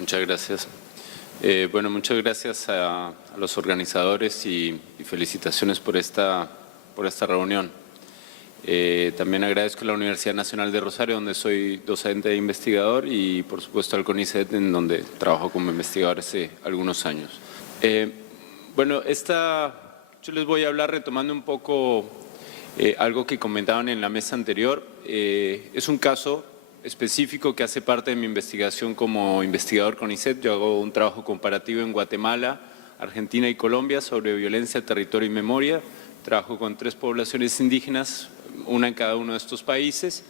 Muchas gracias. Bueno, muchas gracias a los organizadores y felicitaciones por esta reunión. También agradezco a la Universidad Nacional de Rosario, donde soy docente e investigador, y por supuesto al CONICET, en donde trabajo como investigador hace algunos años. Bueno, yo les voy a hablar retomando un poco algo que comentaban en la mesa anterior. Es un caso específico que hace parte de mi investigación como investigador CONICET. Yo hago un trabajo comparativo en Guatemala, Argentina y Colombia sobre violencia, territorio y memoria. Trabajo con 3 poblaciones indígenas, una en cada uno de estos países,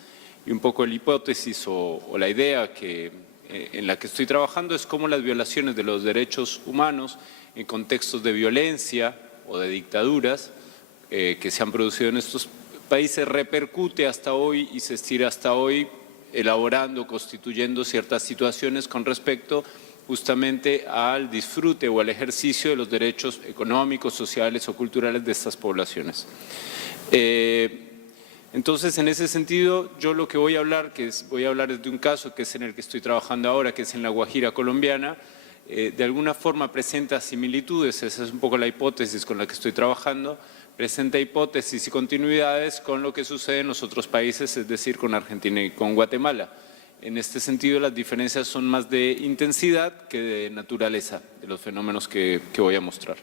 y un poco la hipótesis o la idea en la que estoy trabajando es cómo las violaciones de los derechos humanos en contextos de violencia o de dictaduras que se han producido en estos países repercute hasta hoy y se estira hasta hoy, elaborando, constituyendo ciertas situaciones con respecto justamente al disfrute o al ejercicio de los derechos económicos, sociales o culturales de estas poblaciones. Entonces, en ese sentido, yo lo que voy a hablar es de un caso que es en el que estoy trabajando ahora, que es en la Guajira colombiana. De alguna forma presenta similitudes, esa es un poco la hipótesis con la que estoy trabajando, presenta hipótesis y continuidades con lo que sucede en los otros países, es decir, con Argentina y con Guatemala. En este sentido, las diferencias son más de intensidad que de naturaleza de los fenómenos que voy a mostrar.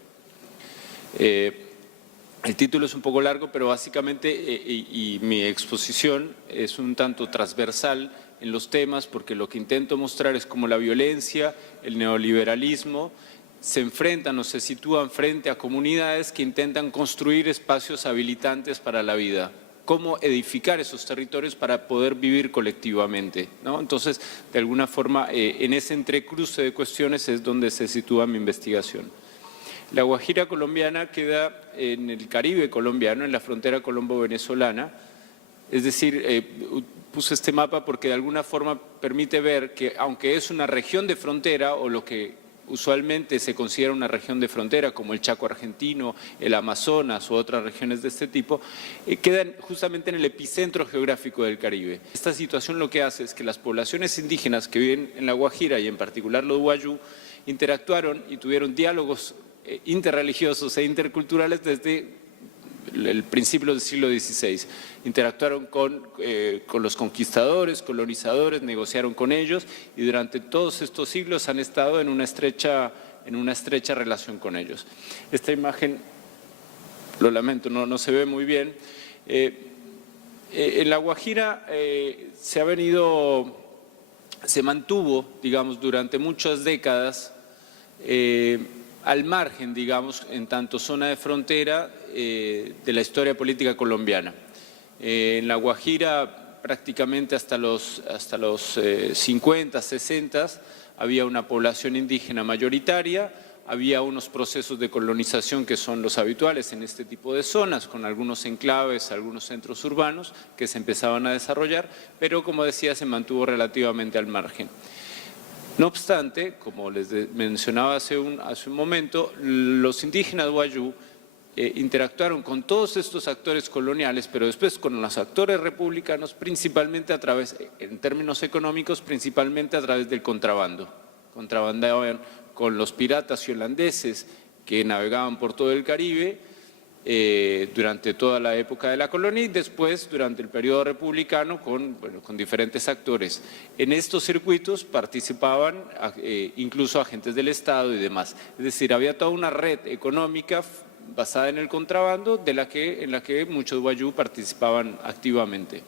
El título es un poco largo, pero básicamente y mi exposición es un tanto transversal en los temas, porque lo que intento mostrar es cómo la violencia, el neoliberalismo se enfrentan o se sitúan frente a comunidades que intentan construir espacios habilitantes para la vida. Cómo edificar esos territorios para poder vivir colectivamente, ¿no? Entonces, de alguna forma, en ese entrecruce de cuestiones es donde se sitúa mi investigación. La Guajira colombiana queda en el Caribe colombiano, en la frontera colombo-venezolana. Es decir, puse este mapa porque de alguna forma permite ver que, aunque es una región de frontera, o lo que usualmente se considera una región de frontera, como el Chaco argentino, el Amazonas u otras regiones de este tipo, quedan justamente en el epicentro geográfico del Caribe. Esta situación lo que hace es que las poblaciones indígenas que viven en la Guajira, y en particular los wayú, interactuaron y tuvieron diálogos interreligiosos e interculturales desde el principio del siglo XVI. Interactuaron con los conquistadores, colonizadores, negociaron con ellos, y durante todos estos siglos han estado en una estrecha relación con ellos. Esta imagen, lo lamento, no se ve muy bien. En la Guajira se mantuvo, digamos, durante muchas décadas al margen, digamos, en tanto zona de frontera de la historia política colombiana. En la Guajira, prácticamente hasta los 50, 60, había una población indígena mayoritaria, había unos procesos de colonización que son los habituales en este tipo de zonas, con algunos enclaves, algunos centros urbanos que se empezaban a desarrollar, pero como decía, se mantuvo relativamente al margen. No obstante, como les mencionaba hace un momento, los indígenas wayú interactuaron con todos estos actores coloniales, pero después con los actores republicanos, principalmente en términos económicos, principalmente a través del contrabando. Contrabandaban con los piratas y holandeses que navegaban por todo el Caribe durante toda la época de la colonia, y después durante el periodo republicano con diferentes actores. En estos circuitos participaban incluso agentes del Estado y demás. Es decir, había toda una red económica basada en el contrabando en la que muchos wayú participaban activamente.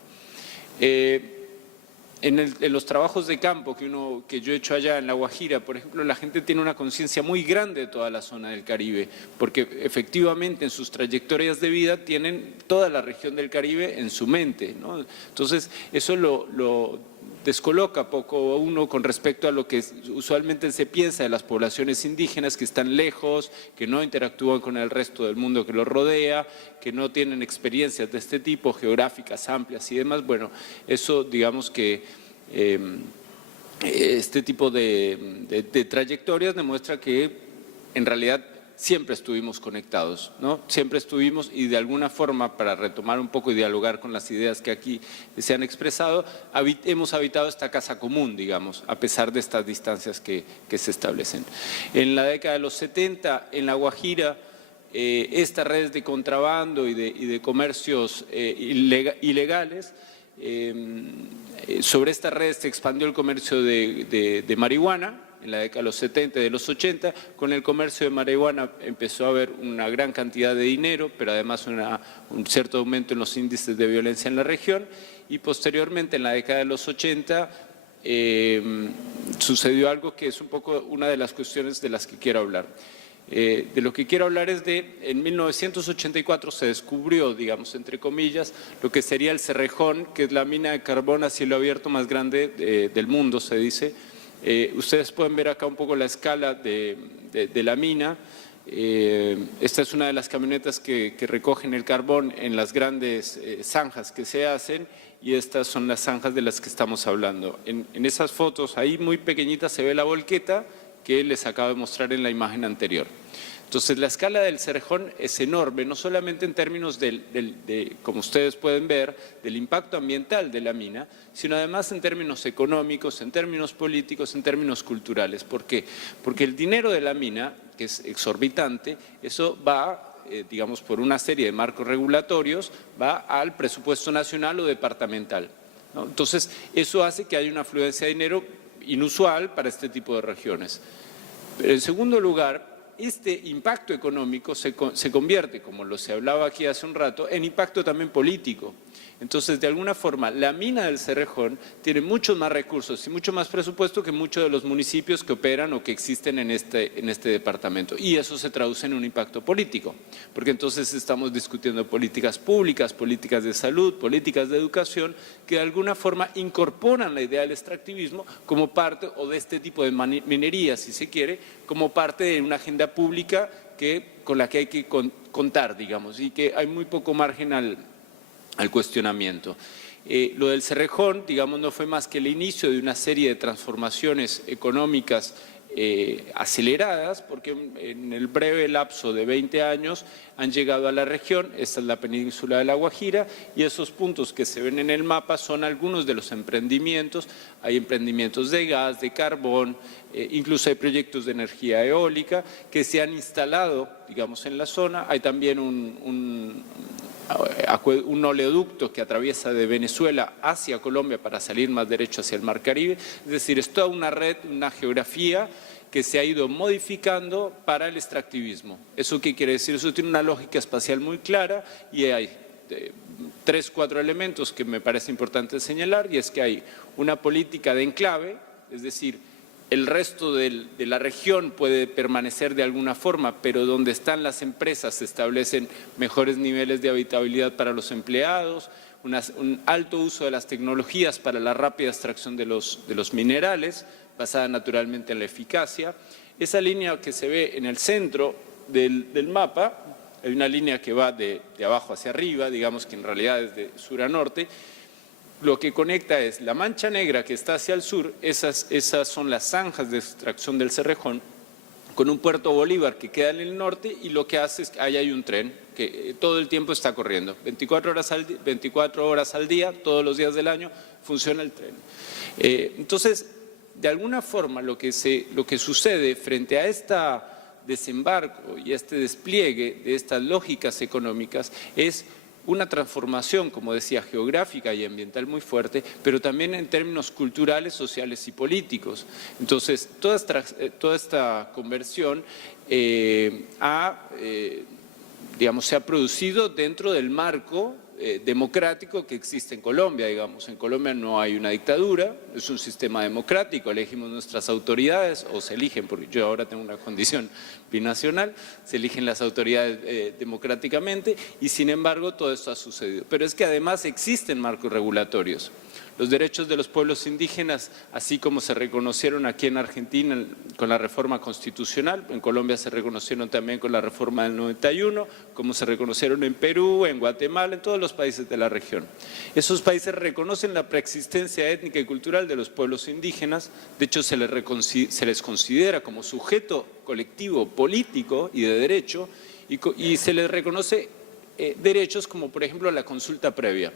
En los trabajos de campo que yo he hecho allá en La Guajira, por ejemplo, la gente tiene una conciencia muy grande de toda la zona del Caribe, porque efectivamente en sus trayectorias de vida tienen toda la región del Caribe en su mente, ¿no? Entonces, eso lo descoloca poco a uno con respecto a lo que usualmente se piensa de las poblaciones indígenas, que están lejos, que no interactúan con el resto del mundo que los rodea, que no tienen experiencias de este tipo, geográficas amplias y demás. Bueno, eso, digamos que este tipo de trayectorias demuestra que en realidad siempre estuvimos conectados, ¿no? Siempre estuvimos y de alguna forma, para retomar un poco y dialogar con las ideas que aquí se han expresado, hemos habitado esta casa común, digamos, a pesar de estas distancias que se establecen. En la década de los 70, en La Guajira, estas redes de contrabando y de comercios ilegales, sobre estas redes se expandió el comercio de marihuana en la década de los 70 y de los 80. Con el comercio de marihuana empezó a haber una gran cantidad de dinero, pero además un cierto aumento en los índices de violencia en la región, y posteriormente en la década de los 80 sucedió algo que es un poco una de las cuestiones de las que quiero hablar. De lo que quiero hablar es en 1984 se descubrió, digamos, entre comillas, lo que sería el Cerrejón, que es la mina de carbón a cielo abierto más grande del mundo, se dice. Ustedes pueden ver acá un poco la escala de la mina. Esta es una de las camionetas que recogen el carbón en las grandes zanjas que se hacen, y estas son las zanjas de las que estamos hablando. En esas fotos, ahí muy pequeñita, se ve la volqueta que les acabo de mostrar en la imagen anterior. Entonces, la escala del Cerrejón es enorme, no solamente en términos como ustedes pueden ver, del impacto ambiental de la mina, sino además en términos económicos, en términos políticos, en términos culturales. ¿Por qué? Porque el dinero de la mina, que es exorbitante, eso va, digamos, por una serie de marcos regulatorios, va al presupuesto nacional o departamental, ¿no? Entonces, eso hace que haya una afluencia de dinero inusual para este tipo de regiones. Pero en segundo lugar, este impacto económico se convierte, como lo se hablaba aquí hace un rato, en impacto también político. Entonces, de alguna forma, la mina del Cerrejón tiene muchos más recursos y mucho más presupuesto que muchos de los municipios que operan o que existen en este departamento. Y eso se traduce en un impacto político, porque entonces estamos discutiendo políticas públicas, políticas de salud, políticas de educación, que de alguna forma incorporan la idea del extractivismo como parte, o de este tipo de minería, si se quiere, como parte de una agenda pública con la que hay que contar, digamos, y que hay muy poco margen al cuestionamiento. Lo del Cerrejón, digamos, no fue más que el inicio de una serie de transformaciones económicas aceleradas, porque en el breve lapso de 20 años han llegado a la región. Esta es la península de La Guajira, y esos puntos que se ven en el mapa son algunos de los emprendimientos. Hay emprendimientos de gas, de carbón, incluso hay proyectos de energía eólica que se han instalado, digamos, en la zona. Hay también un oleoducto que atraviesa de Venezuela hacia Colombia para salir más derecho hacia el Mar Caribe. Es decir, es toda una red, una geografía que se ha ido modificando para el extractivismo. ¿Eso qué quiere decir? Eso tiene una lógica espacial muy clara, y hay 3 o 4 elementos que me parece importante señalar, y es que hay una política de enclave, es decir, el resto de la región puede permanecer de alguna forma, pero donde están las empresas se establecen mejores niveles de habitabilidad para los empleados, un alto uso de las tecnologías para la rápida extracción de los minerales, basada naturalmente en la eficacia. Esa línea que se ve en el centro del mapa, hay una línea que va de abajo hacia arriba, digamos que en realidad es de sur a norte. Lo que conecta es la mancha negra que está hacia el sur, esas son las zanjas de extracción del Cerrejón, con un Puerto Bolívar que queda en el norte, y lo que hace es que ahí hay un tren que todo el tiempo está corriendo, 24 horas al día, todos los días del año funciona el tren. Entonces, de alguna forma lo que sucede frente a este desembarco y a este despliegue de estas lógicas económicas es una transformación, como decía, geográfica y ambiental muy fuerte, pero también en términos culturales, sociales y políticos. Entonces, toda esta conversión se ha producido dentro del marco democrático que existe en Colombia, digamos. En Colombia no hay una dictadura, es un sistema democrático, elegimos nuestras autoridades, o se eligen, porque yo ahora tengo una condición binacional, se eligen las autoridades democráticamente, y sin embargo todo esto ha sucedido. Pero es que además existen marcos regulatorios. Los derechos de los pueblos indígenas, así como se reconocieron aquí en Argentina con la reforma constitucional, en Colombia se reconocieron también con la reforma del 91, como se reconocieron en Perú, en Guatemala, en todos los países de la región. Esos países reconocen la preexistencia étnica y cultural de los pueblos indígenas, de hecho se les considera como sujeto colectivo político y de derecho, y se les reconoce derechos como por ejemplo la consulta previa.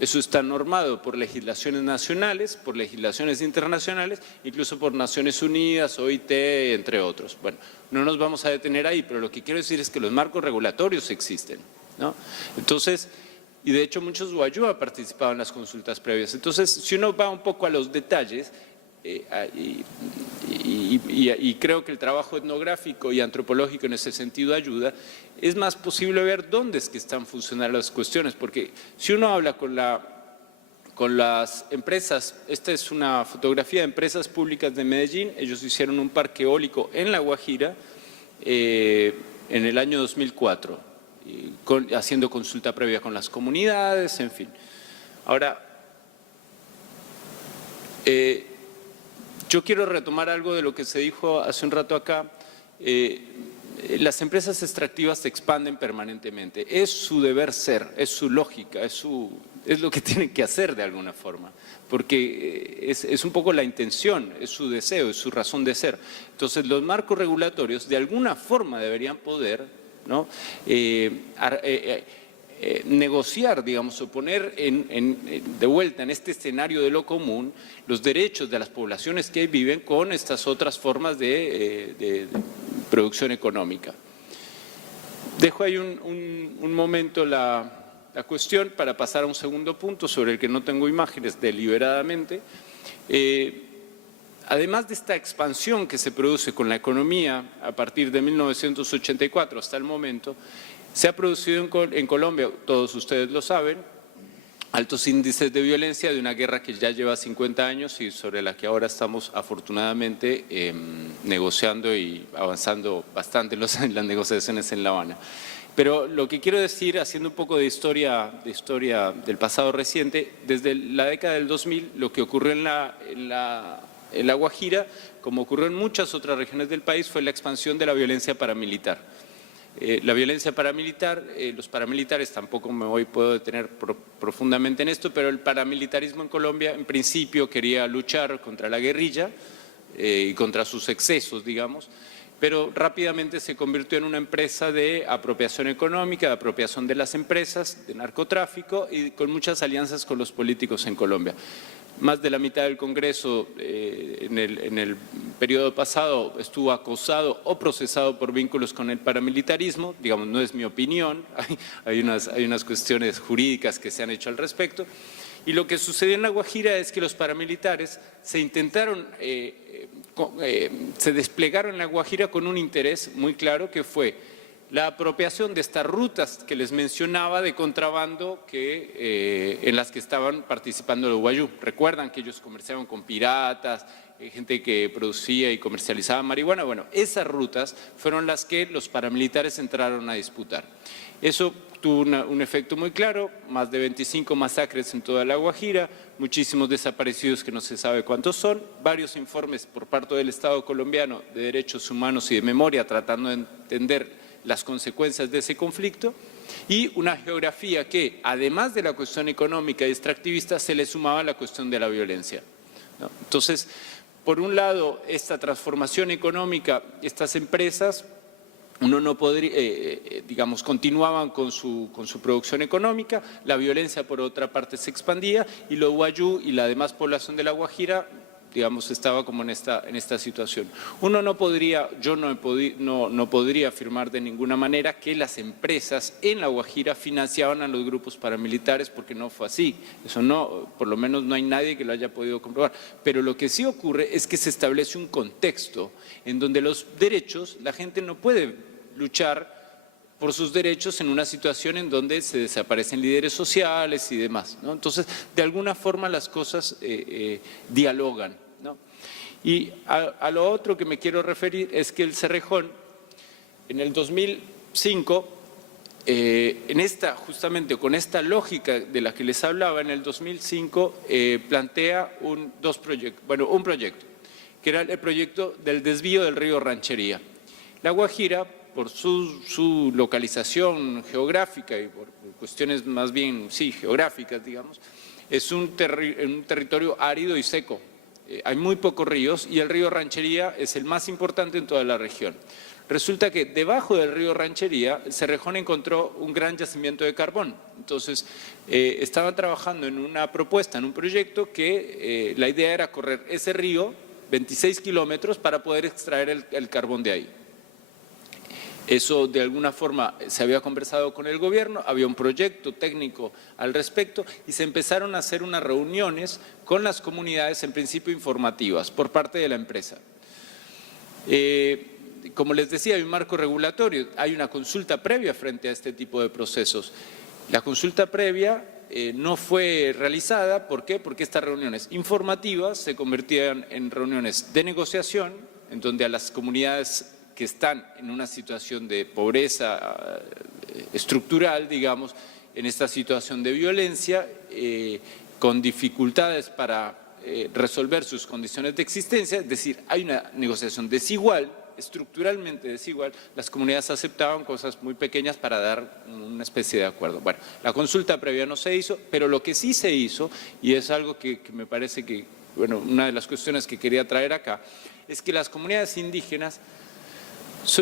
Eso está normado por legislaciones nacionales, por legislaciones internacionales, incluso por Naciones Unidas, OIT, entre otros. Bueno, no nos vamos a detener ahí, pero lo que quiero decir es que los marcos regulatorios existen, ¿no? Entonces, y de hecho muchos wayuu han participado en las consultas previas. Entonces, si uno va un poco a los detalles, y creo que el trabajo etnográfico y antropológico en ese sentido ayuda, es más posible ver dónde es que están funcionando las cuestiones, porque si uno habla con las empresas, esta es una fotografía de empresas públicas de Medellín, ellos hicieron un parque eólico en La Guajira en el año 2004, haciendo consulta previa con las comunidades, en fin. Ahora, yo quiero retomar algo de lo que se dijo hace un rato acá. Las empresas extractivas se expanden permanentemente. Es su deber ser, es su lógica, es lo que tienen que hacer de alguna forma, porque es un poco la intención, es su deseo, es su razón de ser. Entonces, los marcos regulatorios de alguna forma deberían poder, ¿no?, negociar, digamos, o poner de vuelta en este escenario de lo común los derechos de las poblaciones que viven con estas otras formas de producción económica. Dejo ahí un momento la cuestión para pasar a un segundo punto sobre el que no tengo imágenes deliberadamente. Además de esta expansión que se produce con la economía a partir de 1984 hasta el momento, se ha producido en Colombia, todos ustedes lo saben, altos índices de violencia de una guerra que ya lleva 50 años y sobre la que ahora estamos afortunadamente negociando y avanzando bastante en las negociaciones en La Habana. Pero lo que quiero decir, haciendo un poco de historia del pasado reciente, desde la década del 2000, lo que ocurrió en La Guajira, como ocurrió en muchas otras regiones del país, fue la expansión de la violencia paramilitar. La violencia paramilitar, los paramilitares, tampoco puedo detener profundamente en esto, pero el paramilitarismo en Colombia en principio quería luchar contra la guerrilla y contra sus excesos, digamos, pero rápidamente se convirtió en una empresa de apropiación económica, de apropiación de las empresas, de narcotráfico y con muchas alianzas con los políticos en Colombia. Más de la mitad del Congreso en el periodo pasado estuvo acosado o procesado por vínculos con el paramilitarismo, digamos, no es mi opinión, hay unas cuestiones jurídicas que se han hecho al respecto. Y lo que sucedió en La Guajira es que los paramilitares se desplegaron en La Guajira con un interés muy claro que fue la apropiación de estas rutas que les mencionaba de contrabando en las que estaban participando los wayuu. Recuerdan que ellos comerciaban con piratas, gente que producía y comercializaba marihuana. Bueno, esas rutas fueron las que los paramilitares entraron a disputar. Eso tuvo un efecto muy claro, más de 25 masacres en toda La Guajira, muchísimos desaparecidos que no se sabe cuántos son, varios informes por parte del Estado colombiano de derechos humanos y de memoria tratando de entender las consecuencias de ese conflicto y una geografía que, además de la cuestión económica y extractivista, se le sumaba la cuestión de la violencia, ¿no? Entonces, por un lado, esta transformación económica, estas empresas, uno no podría, digamos, continuaban con su producción económica, la violencia por otra parte se expandía y los wayuu y la demás población de La Guajira, digamos, estaba como en esta situación. Uno no podría, yo no podría afirmar de ninguna manera que las empresas en La Guajira financiaban a los grupos paramilitares porque no fue así. Eso no, por lo menos no hay nadie que lo haya podido comprobar. Pero lo que sí ocurre es que se establece un contexto en donde los derechos, la gente no puede luchar por sus derechos en una situación en donde se desaparecen líderes sociales y demás, ¿no? Entonces, de alguna forma las cosas dialogan, ¿no? Y a lo otro que me quiero referir es que el Cerrejón, en el 2005, justamente con esta lógica de la que les hablaba, en el 2005 plantea un proyecto, que era el proyecto del desvío del río Ranchería. La Guajira, por su localización geográfica y por cuestiones más bien, sí, geográficas, digamos, es un territorio árido y seco. Hay muy pocos ríos y el río Ranchería es el más importante en toda la región. Resulta que debajo del río Ranchería, Cerrejón encontró un gran yacimiento de carbón. Entonces, estaban trabajando en una propuesta, en un proyecto que la idea era correr ese río 26 kilómetros para poder extraer el carbón de ahí. Eso de alguna forma se había conversado con el gobierno, había un proyecto técnico al respecto y se empezaron a hacer unas reuniones con las comunidades, en principio informativas, por parte de la empresa. Como les decía, hay un marco regulatorio, hay una consulta previa frente a este tipo de procesos. La consulta previa no fue realizada, ¿por qué? Porque estas reuniones informativas se convertían en reuniones de negociación, en donde a las comunidades que están en una situación de pobreza estructural, digamos, en esta situación de violencia, con dificultades para resolver sus condiciones de existencia, es decir, hay una negociación desigual, estructuralmente desigual, las comunidades aceptaban cosas muy pequeñas para dar una especie de acuerdo. Bueno, la consulta previa no se hizo, pero lo que sí se hizo, y es algo que me parece que, bueno, una de las cuestiones que quería traer acá, es que las comunidades indígenas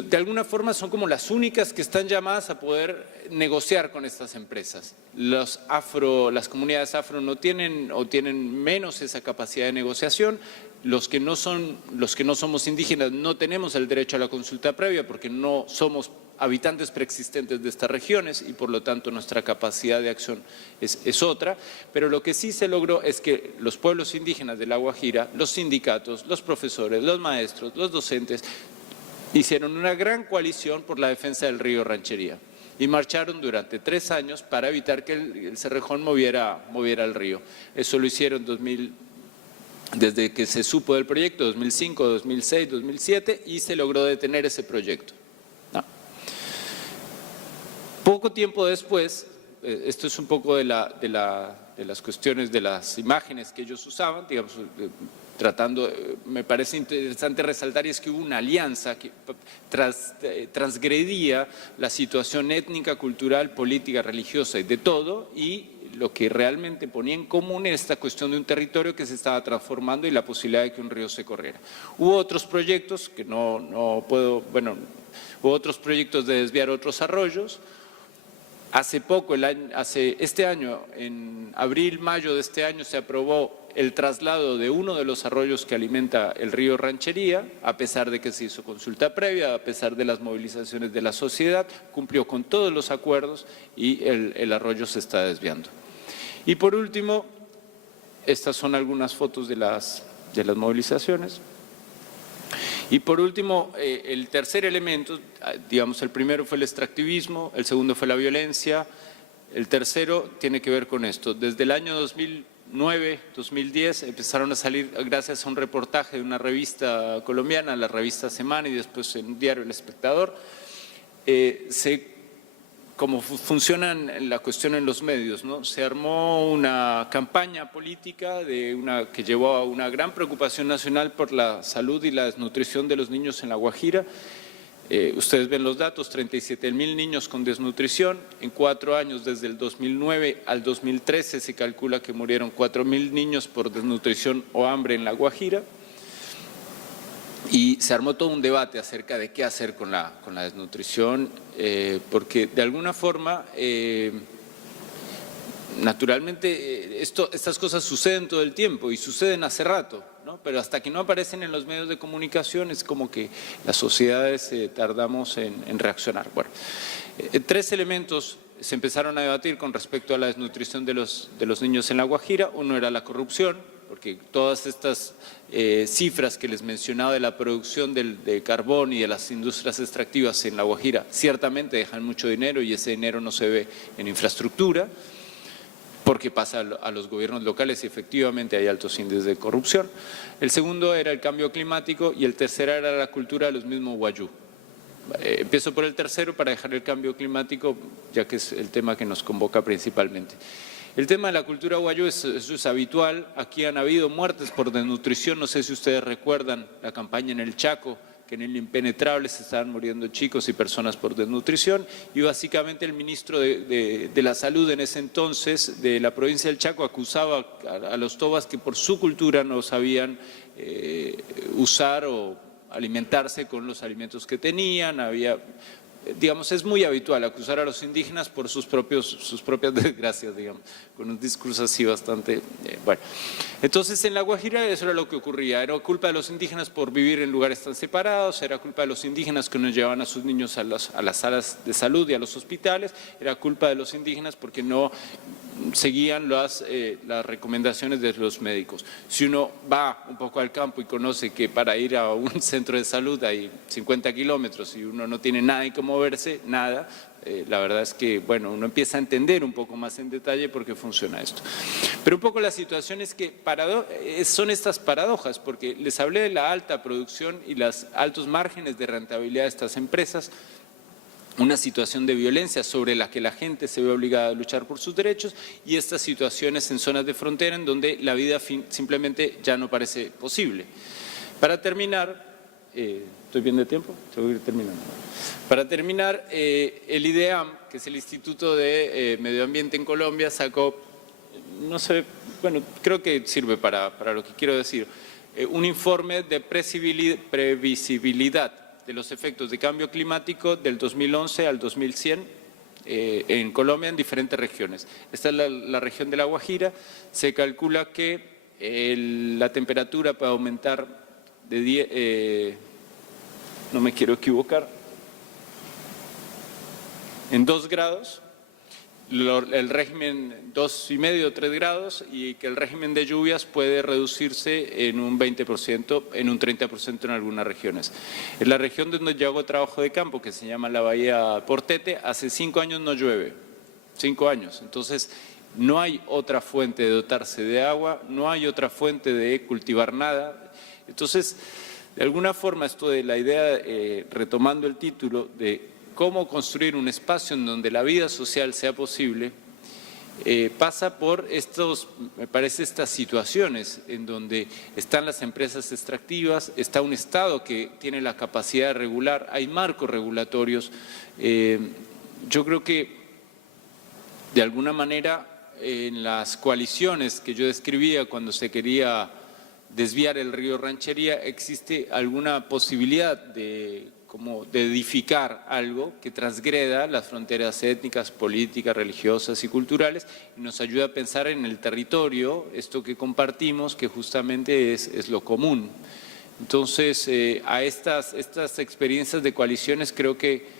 de alguna forma son como las únicas que están llamadas a poder negociar con estas empresas. Las comunidades afro no tienen o tienen menos esa capacidad de negociación. Los que no somos indígenas no tenemos el derecho a la consulta previa porque no somos habitantes preexistentes de estas regiones y por lo tanto nuestra capacidad de acción es otra, pero lo que sí se logró es que los pueblos indígenas de La Guajira, los sindicatos, los profesores, los maestros, los docentes, hicieron una gran coalición por la defensa del río Ranchería y marcharon durante 3 años para evitar que el Cerrejón moviera el río. Eso lo hicieron desde que se supo del proyecto, 2005, 2006, 2007, y se logró detener ese proyecto. ¿No? Poco tiempo después, esto es un poco de las cuestiones de las imágenes que ellos usaban, digamos, me parece interesante resaltar, y es que hubo una alianza que transgredía la situación étnica, cultural, política, religiosa y de todo, y lo que realmente ponía en común era esta cuestión de un territorio que se estaba transformando y la posibilidad de que un río se corriera. Hubo otros proyectos que hubo otros proyectos de desviar otros arroyos. Hace poco, este año, en abril, mayo de este año, se aprobó el traslado de uno de los arroyos que alimenta el río Ranchería, a pesar de que se hizo consulta previa, a pesar de las movilizaciones de la sociedad, cumplió con todos los acuerdos y el arroyo se está desviando. Y por último, estas son algunas fotos de las movilizaciones. Y por último, el tercer elemento, digamos, el primero fue el extractivismo, el segundo fue la violencia, el tercero tiene que ver con esto. Desde el año 2009, 2010 empezaron a salir, gracias a un reportaje de una revista colombiana, la revista Semana y después en un diario El Espectador, como funciona la cuestión en los medios, ¿no? Se armó una campaña política que llevó a una gran preocupación nacional por la salud y la desnutrición de los niños en La Guajira. Ustedes ven los datos, 37.000 niños con desnutrición. En 4 años, desde el 2009 al 2013, se calcula que murieron 4.000 niños por desnutrición o hambre en La Guajira. Y se armó todo un debate acerca de qué hacer con la desnutrición, porque de alguna forma, naturalmente, estas cosas suceden todo el tiempo y suceden hace rato, ¿no? Pero hasta que no aparecen en los medios de comunicación es como que las sociedades tardamos en reaccionar. Bueno, 3 elementos se empezaron a debatir con respecto a la desnutrición de los niños en La Guajira. Uno era la corrupción, porque todas estas cifras que les mencionaba de la producción de carbón y de las industrias extractivas en La Guajira ciertamente dejan mucho dinero y ese dinero no se ve en infraestructura porque pasa a los gobiernos locales y efectivamente hay altos índices de corrupción. El segundo era el cambio climático y el tercero era la cultura de los mismos wayú. empiezo por el tercero para dejar el cambio climático, ya que es el tema que nos convoca principalmente. El tema de la cultura wayú eso es habitual. Aquí han habido muertes por desnutrición. No sé si ustedes recuerdan la campaña en el Chaco, que en el Impenetrable se estaban muriendo chicos y personas por desnutrición. Y básicamente el ministro de la Salud en ese entonces de la provincia del Chaco acusaba a los tobas que por su cultura no sabían usar o alimentarse con los alimentos que tenían. Digamos, es muy habitual acusar a los indígenas por sus propias desgracias, digamos, con un discurso así bastante, bueno. Entonces, en La Guajira eso era lo que ocurría, era culpa de los indígenas por vivir en lugares tan separados, era culpa de los indígenas que no llevaban a sus niños a las salas de salud y a los hospitales, era culpa de los indígenas porque no seguían las recomendaciones de los médicos. Si uno va un poco al campo y conoce que para ir a un centro de salud hay 50 kilómetros y uno no tiene nada en cómo moverse, nada, la verdad es que, bueno, uno empieza a entender un poco más en detalle por qué funciona esto. Pero un poco la situación es que son estas paradojas, porque les hablé de la alta producción y los altos márgenes de rentabilidad de estas empresas, una situación de violencia sobre la que la gente se ve obligada a luchar por sus derechos y estas situaciones en zonas de frontera en donde la vida simplemente ya no parece posible. Para terminar, ¿estoy bien de tiempo? Tengo que ir terminando. Para terminar, el IDEAM, que es el Instituto de Medio Ambiente en Colombia, sacó, no sé, bueno, creo que sirve para lo que quiero decir, un informe de previsibilidad de los efectos de cambio climático del 2011 al 2100 en Colombia en diferentes regiones. Esta es la región de La Guajira. Se calcula que la temperatura puede aumentar de 10, no me quiero equivocar, en 2 grados, el régimen 2,5 o 3 grados y que el régimen de lluvias puede reducirse en un 20%, en un 30% en algunas regiones. En la región donde yo hago trabajo de campo, que se llama la Bahía Portete, hace 5 años no llueve, 5 años. Entonces, no hay otra fuente de dotarse de agua, no hay otra fuente de cultivar nada. Entonces, de alguna forma, esto de la idea, retomando el título, de cómo construir un espacio en donde la vida social sea posible, pasa por me parece, estas situaciones en donde están las empresas extractivas, está un Estado que tiene la capacidad de regular, hay marcos regulatorios. Yo creo que, de alguna manera, en las coaliciones que yo describía cuando se quería desviar el río Ranchería, existe alguna posibilidad de edificar algo que transgreda las fronteras étnicas, políticas, religiosas y culturales y nos ayuda a pensar en el territorio, esto que compartimos, que justamente es lo común. Entonces, a estas experiencias de coaliciones creo que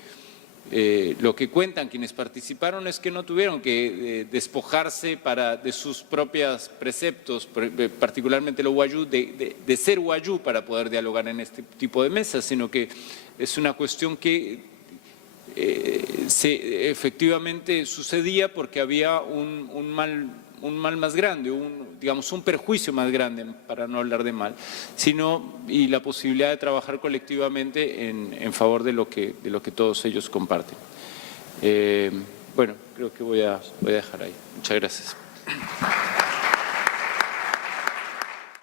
lo que cuentan quienes participaron es que no tuvieron que despojarse de sus propios preceptos, particularmente los wayú, de ser wayú para poder dialogar en este tipo de mesas, sino que es una cuestión que efectivamente sucedía porque había un mal más grande, digamos un perjuicio más grande, para no hablar de mal, y la posibilidad de trabajar colectivamente en favor de lo que todos ellos comparten. Bueno, creo que voy a dejar ahí. Muchas gracias.